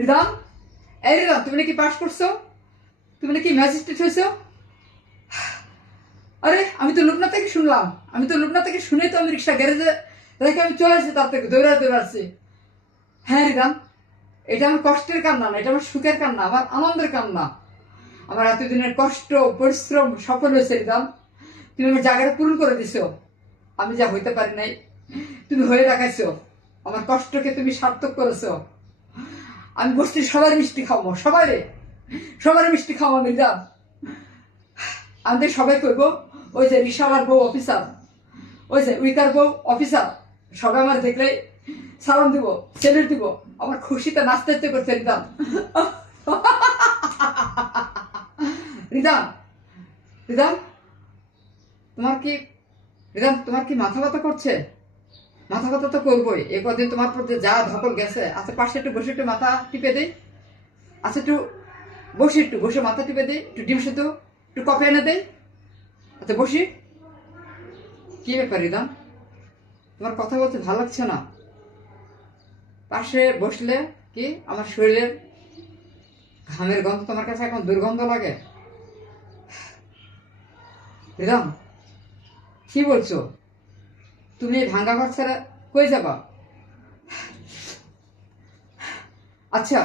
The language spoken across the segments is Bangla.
রিদাম, এই রিদাম, তুমি নাকি পাস করছ? তুমি নাকি ম্যাজিস্ট্রেট হয়েছো? আরে, আমি তো লোকনা থেকে শুনলাম। আমি তো লোকনা থেকে শুনেই তো আমি রিক্সা গ্যারেজে রেখে আমি চলে আসছি, তার থেকে দৌড়া দৌড়াচ্ছি হ্যাঁ রিদাম, এটা আমার কষ্টের কান্না না, এটা আমার সুখের কান্না, আমার আনন্দের কান্না। আমার এতদিনের কষ্ট, পরিশ্রম সফল হয়েছে, রিদাম। তুমি আমার জায়গাটা পূরণ করে দিছো। আমি যা হইতে পারি নাই, তুমি হয়ে দেখাইছো। আমার কষ্টকে তুমি সার্থক করেছ। আমি বসছি সবার মিষ্টি খাওয়াবো সবাই সবার মিষ্টি খাওয়াবো রিদাম আমাদের সবাই করব ওই যে রিসালার বউ অফিসার, ওই যে উইকার বউ অফিসার, সবাই আমার দেখলে সালাম দিব, সেলুট দিব, আমার খুশিতে নাচতে নাচতে করছে রিদাম রিদাম রিদাম তোমার কি রিদাম তোমার কি মাথা ব্যথা করছে? মাথা ব্যথা তো করবোই। এ কদিন তোমার প্রতি যা ধকল গেছে আচ্ছা পাশে একটু বসে একটু মাথা টিপে দিই। আচ্ছা একটু বসে একটু, বসে মাথা টিপে দিই, একটু ডিম সেতু একটু কফি এনে দেই। আচ্ছা বসি। কি ব্যাপার রিদাম? তোমার কথা বলতে ভালো লাগছে না? পাশে বসলে কি আমার শরীরের ঘামের গন্ধ তোমার কাছে এখন দুর্গন্ধ লাগে? রিদাম, কি বলছো? তুমি এই ভাঙ্গা ঘর ছাড়া কই যাবা? আচ্ছা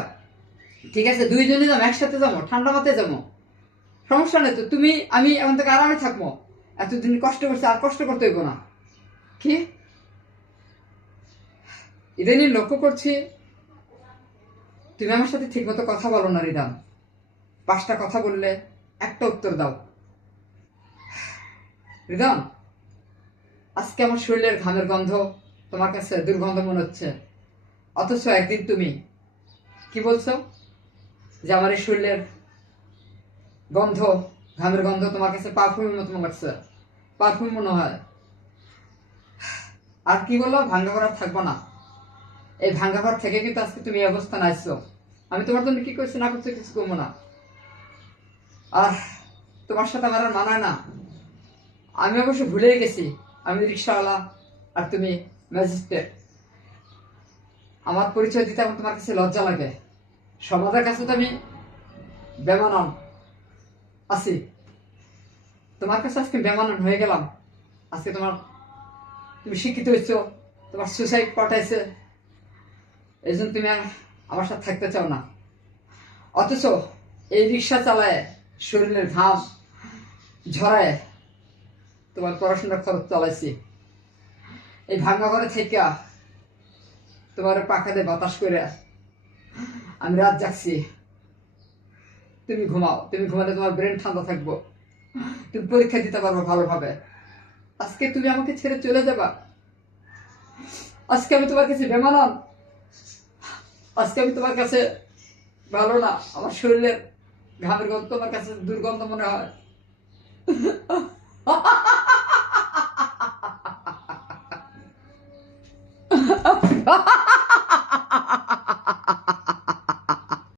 ঠিক আছে, দুইজনে যাব, একসাথে যাব, ঠান্ডা মাথায় যাব। সমস্যা নেই তো, তুমি, আমি এখন থেকে আরামে থাকব। এতদিন কষ্ট করছে, আর কষ্ট করতে হইব না। কি? ইদানিং লক্ষ্য করছি, তুমি আমার সাথে ঠিকমতো কথা বলো না, রিদাম। পাঁচটা কথা বললে একটা উত্তর দাও। রিদাম আজকে আমার শরীরের ঘামের গন্ধ তোমার কাছে দুর্গন্ধ মনে হচ্ছে। অথচ একদিন তুমি কি বলছো? যে আমার এই শরীরের গন্ধ, ঘামের গন্ধ তোমার কাছে পারফিউমের মতো মনে লাগছে পারফিউম মনে হয়। আর কি বলল ভাঙ্গা ঘর থাকব না। এই ভাঙ্গা ঘর থেকে কিন্তু আজকে তুমি এই অবস্থান আসছো আমি তোমার জন্য কি করছি না করছি কিছু করব না। আর তোমার সাথে আমার আর মানায় না। আমি অবশ্য ভুলে গেছি। আমি রিক্সাওয়ালা আর তুমি ম্যাজিস্ট্রেট। আমার পরিচয় দিতে আমার তোমার কাছে লজ্জা লাগে। সমাজের কাছে তো আমি বেমানন আছি। তোমার কাছে আজকে বেমানন হয়ে গেলাম। আজকে তোমার তুমি শিক্ষিত হয়েছ, তোমার সুসাইড পাঠাইছে। এই জন্য তুমি আমার সাথে থাকতে চাও না। অথচ এই রিক্সা চালায় শরীরের ঘাম ঝরায় তোমার পড়াশোনার খরচ চালাইছি। এই ভাঙ্গা ঘরে থেকে তোমার পাখাতে বাতাস করে আমি রাত জাগছি। তুমি ঘুমাও, তুমি ঘুমালে তোমার ব্রেন ঠান্ডা থাকব। তুমি পরীক্ষা দিতে পারব ভালোভাবে। আজকে তুমি আমাকে ছেড়ে চলে যাবা। আজকে আমি তোমার কাছে বেমানান। আজকে আমি তোমার কাছে ভালো না, আমার শরীরের ঘামের গন্ধ তোমার কাছে দুর্গন্ধ মনে হয়। Oh, God.